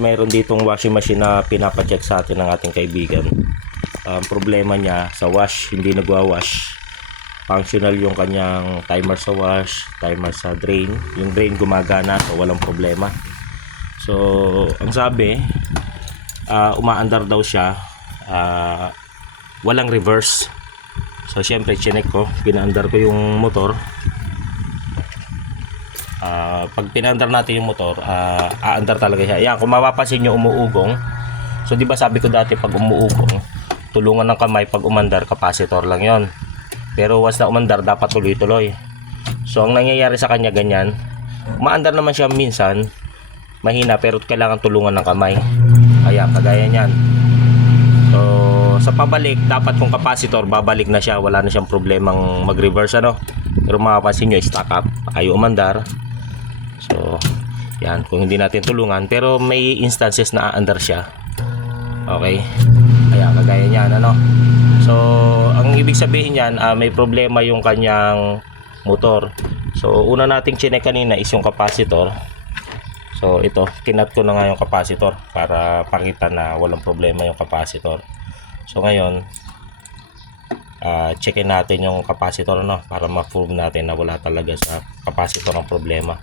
mayroon ditong washing machine na pinapacheck sa atin ng ating kaibigan. Problema niya sa wash, hindi nagwa-wash. Functional yung kanyang timer sa wash, timer sa drain. Yung drain gumagana, so walang problema. So ang sabi, umaandar daw siya, walang reverse. So syempre chinek ko, pinaandar ko yung motor. Pag pinaandar natin yung motor, aandar talaga siya. Ayan, kung mapapansin nyo, umuugong. So di ba sabi ko dati, pag umuugong, tulungan ng kamay, pag umandar, capacitor lang yon. Pero once na umandar, dapat tuloy-tuloy. So ang nangyayari sa kanya ganyan, umaandar naman siya minsan, mahina, pero kailangan tulungan ng kamay. Ayan, kagaya niyan. So sa pabalik, dapat kung capacitor, babalik na siya, wala na siyang problemang mag-reverse, ano. Pero mapapansin nyo, stack up, ayaw umandar. So yan, kung hindi natin tulungan, pero may instances na aandar siya. Okay, ayan, kagaya niyan, ano. So ang ibig sabihin niyan, may problema yung kanyang motor. So una nating chinek kanina is yung capacitor. So ito, kinat ko na nga yung capacitor para pakita na walang problema yung capacitor. So ngayon, checkin natin yung capacitor, no, para ma-prove natin na wala talaga sa capacitor ang problema.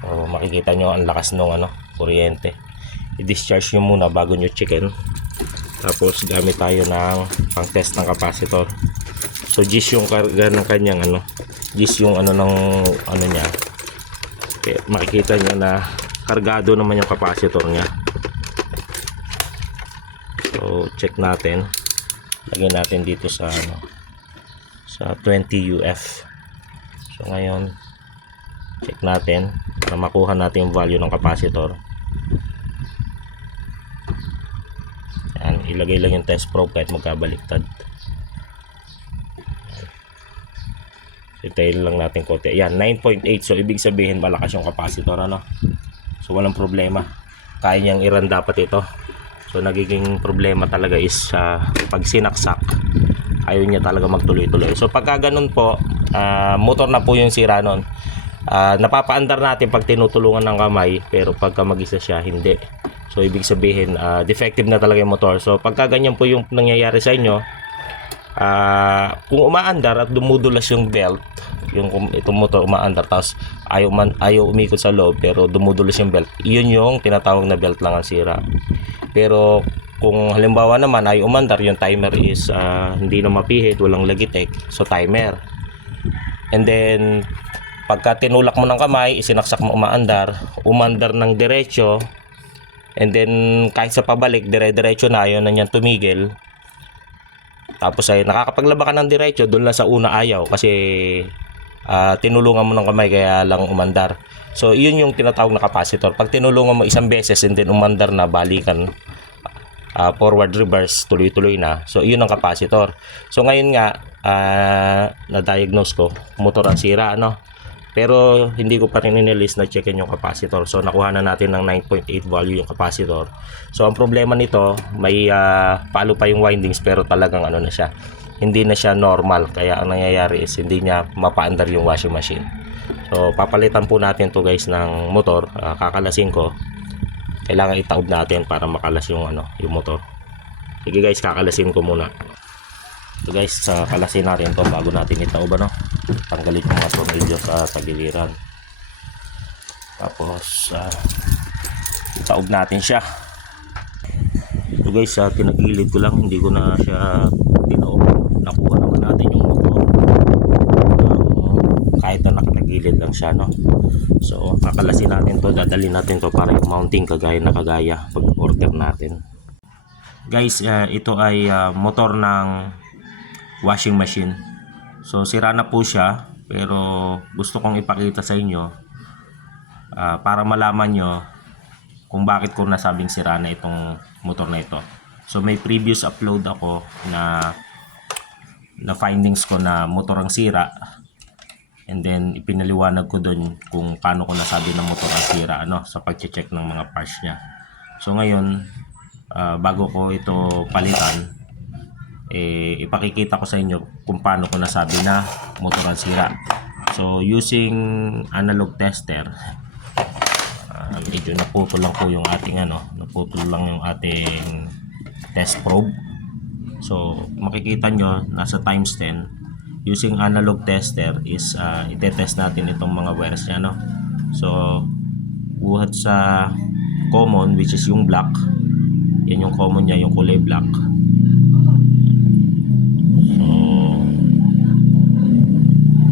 So makikita nyo ang lakas ng kuryente. I-discharge nyo muna bago nyo checkin. Tapos gamit tayo ng pang test ng capacitor. So gis yung karga ng kanyang gis yung niya. Okay, makikita nyo na kargado naman yung capacitor nya. So check natin. Lagyan natin dito sa sa 20 UF. So ngayon check natin para makuha natin yung value ng capacitor. Yan, ilagay lang yung test probe kahit magkabaliktad. Detail lang natin konti. Yan, 9.8. So ibig sabihin malakas yung capacitor, ano. So walang problema. Kaya niyang i-run dapat ito. So nagiging problema talaga is pag sinaksak, ayaw niya talaga magtuloy-tuloy. So pagka ganun po, motor na po yung sira nun. Napapaandar natin pag tinutulungan ng kamay, pero pagka mag-isa siya, hindi. So ibig sabihin, defective na talaga yung motor. So pagka ganyan po yung nangyayari sa inyo, kung umaandar at dumudulas yung belt, itong motor umaandar tapos ayaw umikot sa loob pero dumudulas yung belt, yun yung tinatawag na belt lang ang sira. Pero kung halimbawa naman ayaw umandar, yung timer is hindi na mapihit, walang lagitek, so timer. And then pagka tinulak mo ng kamay, isinaksak mo, umandar ng diretso, and then kahit sa pabalik dire-diretso na, ayaw na niyan tumigil. Tapos ay nakakapaglaba ka ng diretso, doon lang sa una ayaw kasi tinulungan mo ng kamay kaya lang umandar. So yun yung tinatawag na capacitor. Pag tinulungan mo isang beses and then umandar na, balikan, forward reverse, tuloy-tuloy na, so yun ang capacitor. So ngayon nga, na-diagnose ko motor ang sira, ano. Pero hindi ko pa rin inilist na checkin yung capacitor. So nakuha na natin ng 9.8 value yung capacitor. So ang problema nito, may palo pa yung windings pero talagang na siya, hindi na siya normal. Kaya ang nangyayari is hindi niya mapaandar yung washing machine. So papalitan po natin to guys ng motor. Kakalasin ko. Kailangan itaob natin para makalas yung yung motor. Sige guys, kakalasin ko muna. So guys, kalasin natin to bago natin itaob, tanggalin yung mga tornilyo sa tagiliran. Tapos itaob natin siya. So guys, tinagilid ko lang, hindi ko na siya tinaob. Nakuha naman natin yung motor kahit na nakatagilid lang siya, no. So kakalasin natin to, dadalhin natin to para yung mounting kagaya pag order natin. Guys, ito ay motor ng washing machine. So sira na po siya, pero gusto kong ipakita sa inyo para malaman nyo kung bakit ko nasabing sira na itong motor na ito. So may previous upload ako na findings ko na motor ang sira, and then ipinaliwanag ko doon kung paano ko nasabi na motor ang sira, sa pag-check ng mga parts niya. So ngayon, bago ko ito palitan, ipakikita ko sa inyo kung paano ko nasabi na motor ang sira. So using analog tester, medyo naputol lang po yung ating naputol lang yung ating test probe. So makikita nyo nasa times 10 using analog tester is itetest natin itong mga wires nya, no? So buhat sa common, which is yung black, yan yung common nya, yung kulay black. So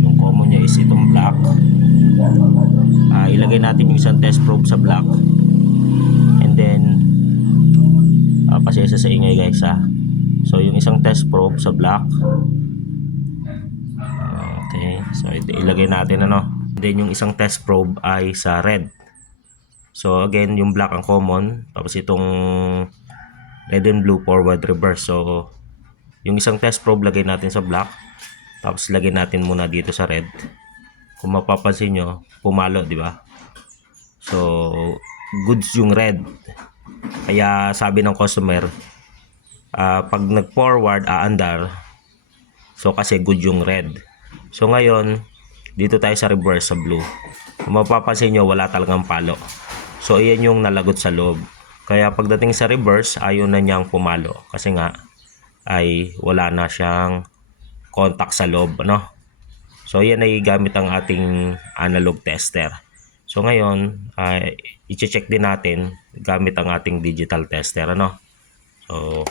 yung common nya is itong black. Ilagay natin yung isang test probe sa black, and then pasensya sa ingay guys ha. So yung isang test probe sa black, okay, so ilagay natin and then yung isang test probe ay sa red. So again, yung black ang common, tapos itong red and blue forward reverse. So yung isang test probe lagay natin sa black, tapos lagay natin muna dito sa red. Kung mapapansin nyo, pumalo, di ba? So goods yung red. Kaya sabi ng customer, pag nag-forward, aandar. So kasi good yung red. So ngayon, dito tayo sa reverse sa blue. Kung mapapansin nyo, wala talagang palo. So iyan yung nalagot sa loob. Kaya pagdating sa reverse, ayaw na niyang pumalo. Kasi nga, ay wala na siyang contact sa loob, So yan ay gamit ang ating analog tester. So ngayon, i-check din natin gamit ang ating digital tester, So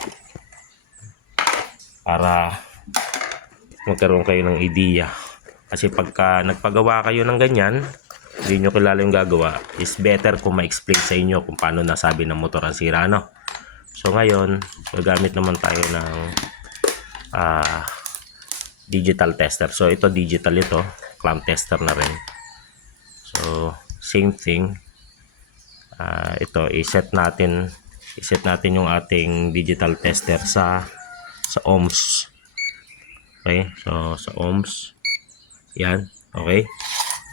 para magkaroon kayo ng idea. Kasi pagka nagpagawa kayo ng ganyan, hindi nyo kilala yung gagawa, is better kung ma-explain sa inyo kung paano nasabi ng motor ang sira, So ngayon, gagamit naman tayo ng digital tester. So ito digital, ito clamp tester na rin. So same thing. Ito i-set natin yung ating digital tester sa ohms. Okay, so sa ohms yan. Okay,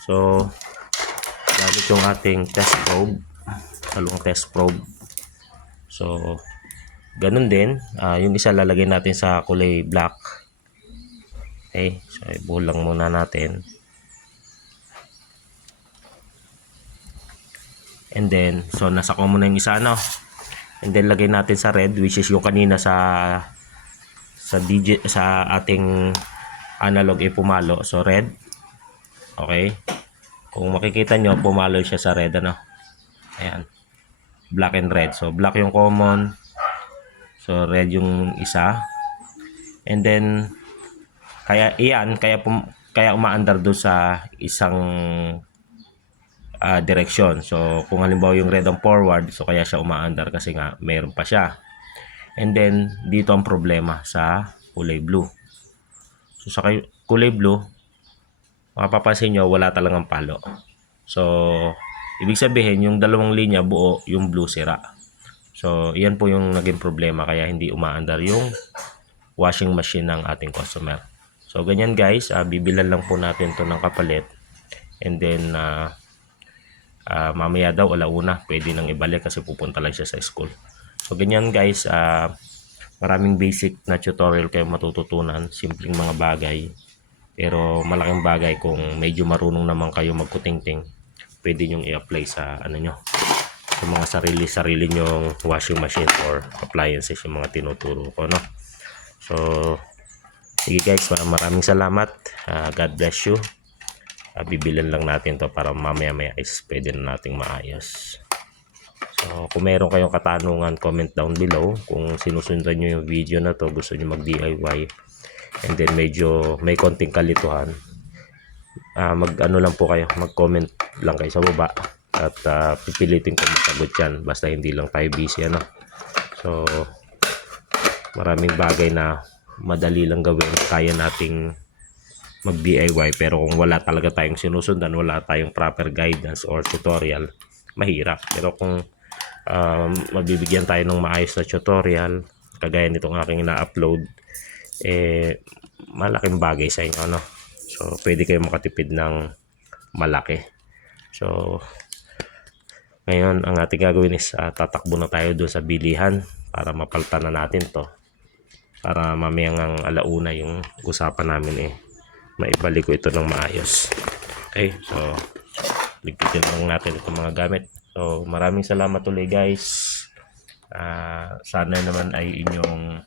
so gamit yung ating test probe, talong test probe. So ganun din, yung isa lalagay natin sa kulay black. Okay, so ibulang muna natin. And then, so nasa common na yung isa, And then lagay natin sa red, which is yung kanina sa ating analog pumalo. So red. Okay. Kung makikita nyo, pumalo siya sa red, Ayan. Black and red. So black yung common. So red yung isa. And then kaya umaandar doon sa isang direksyon. So kung halimbawa yung red ang forward, so kaya siya umaandar kasi nga mayroon pa siya. And then dito ang problema sa kulay blue. So sa kulay blue, mapapansin nyo wala talagang palo. So ibig sabihin yung dalawang linya buo, yung blue sira. So iyan po yung naging problema kaya hindi umaandar yung washing machine ng ating customer. So ganyan guys, bibilan lang po natin to ng kapalit. And then mamaya daw alauna pwede nang ibalik kasi pupunta lang siya sa school. So ganyan guys, maraming basic na tutorial kayo matututunan, simpleng mga bagay. Pero malaking bagay kung medyo marunong naman kayo magkutingting, pwede nyong i-apply sa sa mga sarili nyong washing machine or appliances, yung mga tinuturo ko, So sige guys, maraming salamat. God bless you. Bibilan lang natin to para mamaya is pwede na nating maayos. So kung meron kayong katanungan, comment down below. Kung sinusundan nyo yung video na to, gusto nyo mag DIY, and then medyo may konting kalituhan, lang po kayo, mag-comment lang kayo sa baba at pipilitin ko masagot yan, basta hindi lang tayo busy, So maraming bagay na madali lang gawin, kaya nating mag DIY, pero kung wala talaga tayong sinusundan, wala tayong proper guidance or tutorial, mahirap. Pero kung mabibigyan tayo ng maayos na tutorial kagaya nitong aking na-upload, malaking bagay sa inyo, So pwede kayo makatipid ng malaki. So ngayon ang ating gagawin is tatakbo na tayo doon sa bilihan para mapalitan na natin to, para mamayang ang alauna yung usapan namin maibalik ko ito ng maayos. Okay, so ligpitin lang natin itong mga gamit. So maraming salamat ulit guys. Sana naman ay inyong